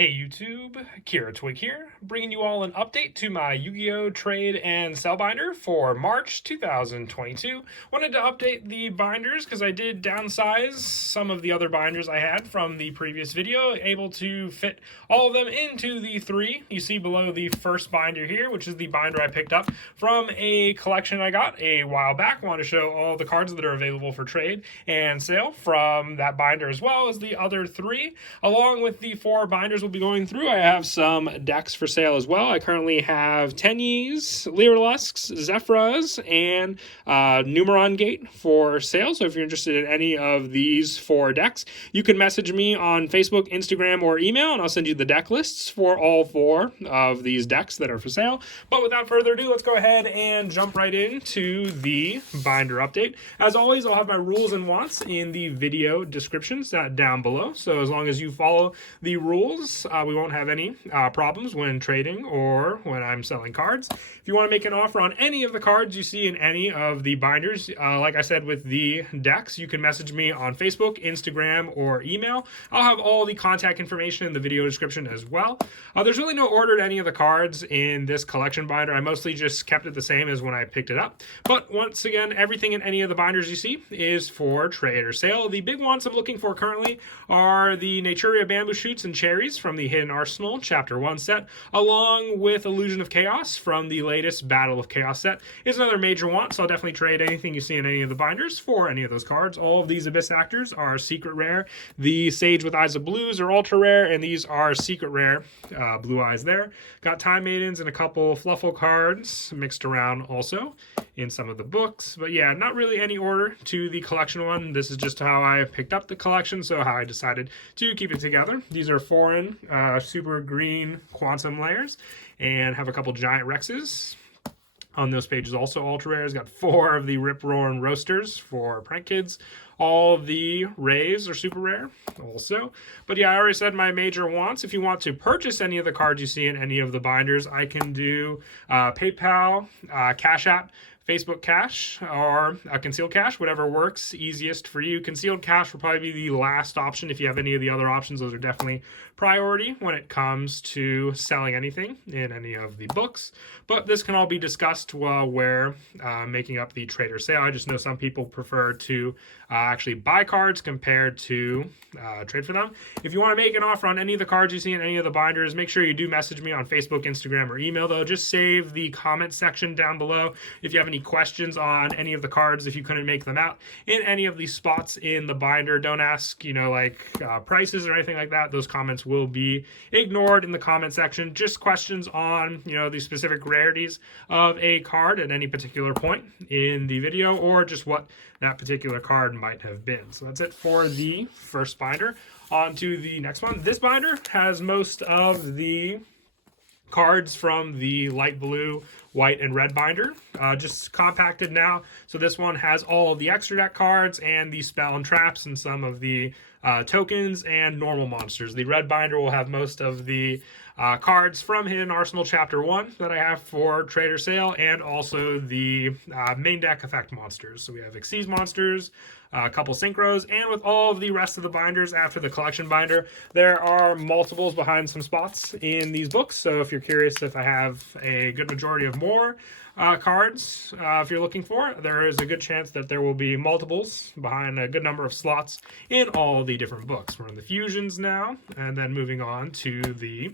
Hey YouTube, Kira Twig here, bringing you all an update to my Yu-Gi-Oh! Trade and Sell binder for March 2022. Wanted to update the binders because I did downsize some of the other binders I had from the previous video, able to fit all of them into the three you see below the first binder here, which is the binder I picked up from a collection I got a while back. Want to show all the cards that are available for trade and sale from that binder, as well as the other three, along with the four binders we'll be going through. I have some decks for sale as well. I currently have Tenyis, Lyrilusks, Zephyras, and Numeron Gate for sale. So if you're interested in any of these four decks, you can message me on Facebook, Instagram, or email, and I'll send you the deck lists for all four of these decks that are for sale. But without further ado, let's go ahead and jump right into the binder update. As always, I'll have my rules and wants in the video descriptions down below. So as long as you follow the rules, we won't have any problems when trading or when I'm selling cards. If you want to make an offer on any of the cards you see in any of the binders, like I said with the decks, you can message me on Facebook, Instagram, or email. I'll have all the contact information in the video description as well. There's really no order to any of the cards in this collection binder. I mostly just kept it the same as when I picked it up. But once again, everything in any of the binders you see is for trade or sale. The big ones I'm looking for currently are the Naturia Bamboo Shoots and Cherries from the Hidden Arsenal Chapter 1 set, along with Illusion of Chaos from the latest Battle of Chaos set. Is another major want, so I'll definitely trade anything you see in any of the binders for any of those cards. All of these Abyss Actors are secret rare. The Sage with Eyes of Blues are ultra rare, and these are secret rare. Blue Eyes there. Got Time Maidens and a couple Fluffle cards mixed around also in some of the books. But yeah, not really any order to the collection one. This is just how I picked up the collection, so how I decided to keep it together. These are foreign super green quantum layers and have a couple giant Rexes. On those pages also ultra rares. Got four of the Rip Roaring Roasters for prank kids. All of the Rays are super rare also. But yeah, I already said my major wants. If you want to purchase any of the cards you see in any of the binders, I can do PayPal, Cash App, Facebook Cash, or Concealed Cash, whatever works easiest for you. Concealed Cash will probably be the last option. If you have any of the other options, those are definitely priority when it comes to selling anything in any of the books. But this can all be discussed while we're making up the trade or sale. I just know some people prefer to actually buy cards compared to trade for them. If you want to make an offer on any of the cards you see in any of the binders, make sure you do message me on Facebook, Instagram, or email, though. Just save the comment section down below if you have any questions on any of the cards, if you couldn't make them out in any of these spots in the binder. Don't ask, like prices or anything like that. Those comments will be ignored in the comment section. Just questions on, the specific rarities of a card at any particular point in the video, or just what that particular card might have been. So that's it for the first binder. On to the next one. This binder has most of the cards from the light blue, white, and red binder, just compacted now. So this one has all of the extra deck cards and the spell and traps and some of the tokens and normal monsters. The red binder will have most of the cards from Hidden Arsenal Chapter 1 that I have for trade or sale, and also the main deck effect monsters. So we have Xyz monsters, a couple synchros, and with all of the rest of the binders after the collection binder, there are multiples behind some spots in these books. So if you're curious if I have a good majority of more cards, if you're looking for it, there is a good chance that there will be multiples behind a good number of slots in all the different books. We're in the fusions now, and then moving on to the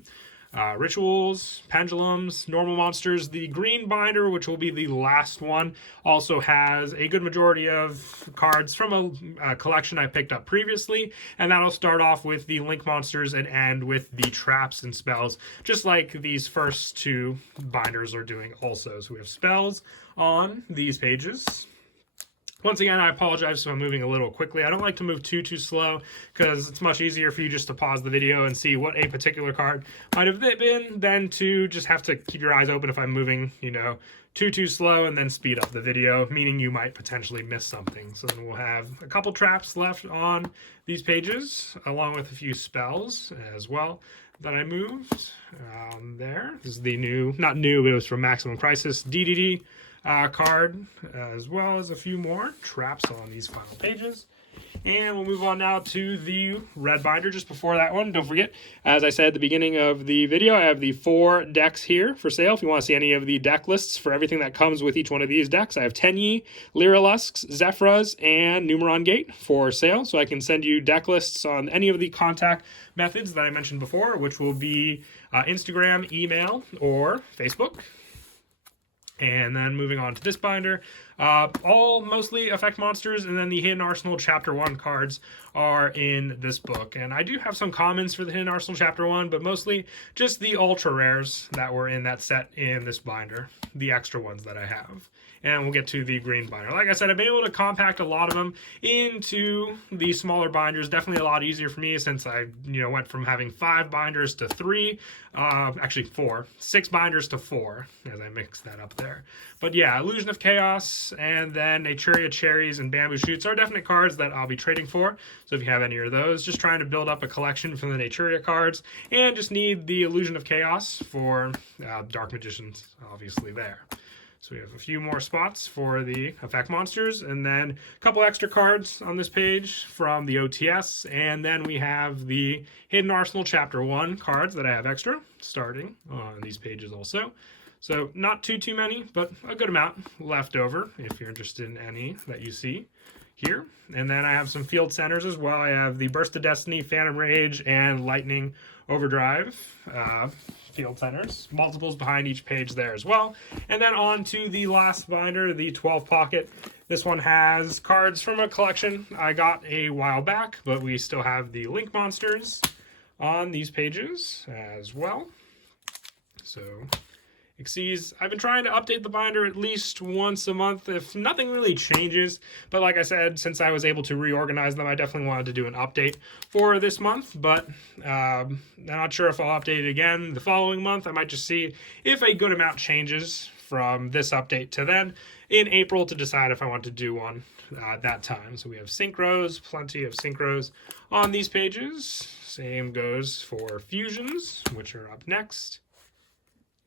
rituals, pendulums, normal monsters. The green binder, which will be the last one, also has a good majority of cards from a collection I picked up previously, and that'll start off with the link monsters and end with the traps and spells, just like these first two binders are doing also. So we have spells on these pages. Once again, I apologize if I'm moving a little quickly. I don't like to move too slow because it's much easier for you just to pause the video and see what a particular card might have been than to just have to keep your eyes open if I'm moving, too slow and then speed up the video, meaning you might potentially miss something. So then we'll have a couple traps left on these pages, along with a few spells as well that I moved there. This is the new, not new, but it was from Maximum Crisis DDD card, as well as a few more traps on these final pages. And we'll move on now to the red binder. Just before that one, don't forget, as I said at the beginning of the video, I have the 4 decks here for sale. If you want to see any of the deck lists for everything that comes with each one of these decks, I have Tenyi, Lyrilusks, Zephyras, and Numeron Gate for sale. So I can send you deck lists on any of the contact methods that I mentioned before, which will be Instagram, email, or Facebook. And then moving on to this binder, all mostly effect monsters, and then the Hidden Arsenal Chapter 1 cards are in this book. And I do have some commons for the Hidden Arsenal Chapter 1, but mostly just the ultra rares that were in that set in this binder, the extra ones that I have. And we'll get to the green binder. Like I said, I've been able to compact a lot of them into the smaller binders. Definitely a lot easier for me since I went from having 5 binders to 3, actually 4, 6 binders to 4, as I mixed that up there. But yeah, Illusion of Chaos and then Naturia Cherries and Bamboo Shoots are definite cards that I'll be trading for. So if you have any of those, just trying to build up a collection from the Naturia cards, and just need the Illusion of Chaos for Dark Magicians, obviously there. So we have a few more spots for the effect monsters, and then a couple extra cards on this page from the OTS, and then we have the Hidden Arsenal Chapter 1 cards that I have extra, starting on these pages also. So not too many, but a good amount left over if you're interested in any that you see here. And then I have some field centers as well. I have the Burst of Destiny, Phantom Rage, and Lightning Overdrive field centers. Multiples behind each page there as well. And then on to the last binder, the 12 pocket. This one has cards from a collection I got a while back, but we still have the Link monsters on these pages as well. So Xyz, I've been trying to update the binder at least once a month if nothing really changes, but like I said, since I was able to reorganize them, I definitely wanted to do an update for this month, but I'm not sure if I'll update it again the following month. I might just see if a good amount changes from this update to then in April to decide if I want to do one at that time. So we have synchros, plenty of synchros on these pages. Same goes for fusions, which are up next.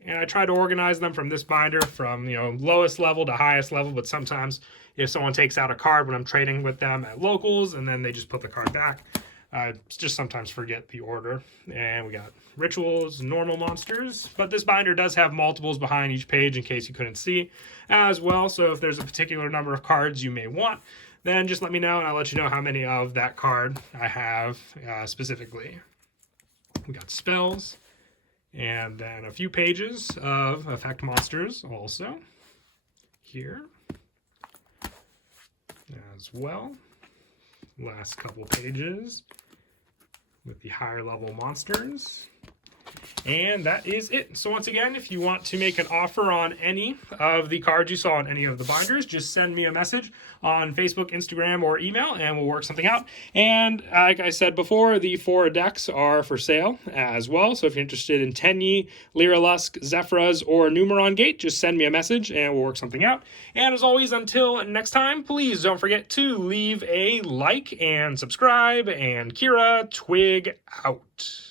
And I try to organize them from this binder from, lowest level to highest level, but sometimes if someone takes out a card when I'm trading with them at locals and then they just put the card back, I just sometimes forget the order. And we got rituals, normal monsters, but this binder does have multiples behind each page in case you couldn't see as well. So if there's a particular number of cards you may want, then just let me know and I'll let you know how many of that card I have specifically. We got spells. And then a few pages of effect monsters also here as well. Last couple pages with the higher level monsters. And that is it. So once again, if you want to make an offer on any of the cards you saw on any of the binders, just send me a message on Facebook, Instagram, or email, and we'll work something out. And like I said before, the 4 decks are for sale as well. So if you're interested in Tenyi, Lyrilusk, Zephyras, or Numeron Gate, just send me a message and we'll work something out. And as always, until next time, please don't forget to leave a like and subscribe. And Kira, Twig out.